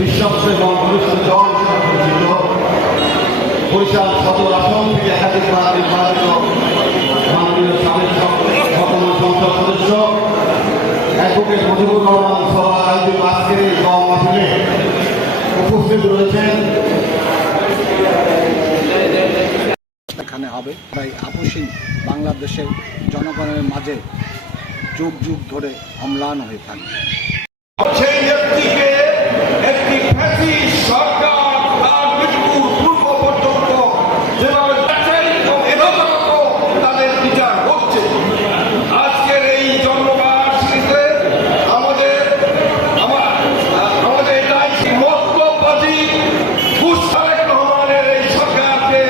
বিশ্বস্ত এবং ঘনিষ্ঠ জন পরিচিত বরিশাল সদর আসন থেকে একাধিকবার নির্বাচিত মাননীয় সাবেক বর্তমান সংসদ সদস্য অ্যাডভোকেট মুজিবুর রহমান সভা আয়োজিত আজকের এই দোয়া মাহফিলে উপস্থিত রয়েছেন। এখানে হবে তাই আপসী বাংলাদেশের জনগণের মাঝে যুগ যুগ ধরে অম্লান হয়ে থাকবে। সেই ব্যক্তিকে একটি ফ্যাসিস্ট সরকার তার মৃত্যুর পূর্ব পর্যন্ত যেভাবে তাদের বিচার হচ্ছে, আজকের এই জন্মবার্ষিকীতে আমাদের এটাই মতলববাদী তারেক রহমানের এই সরকারকে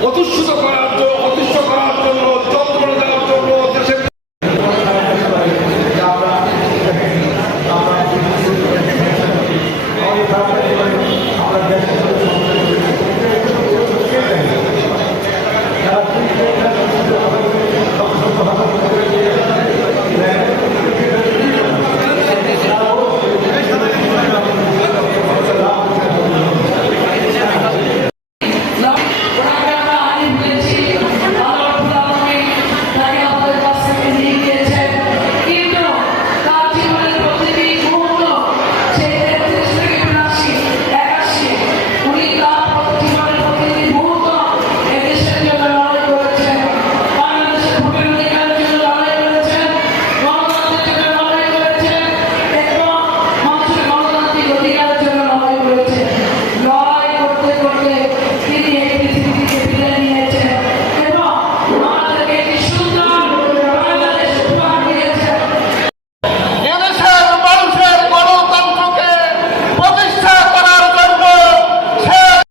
প্রতিষ্ঠিত